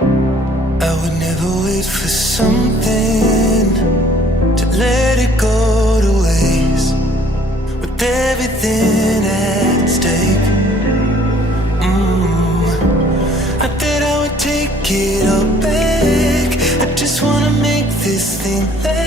I would never wait for something to let it go to waste, with everything at stake. I thought I would take it all back. I just wanna make this thing last.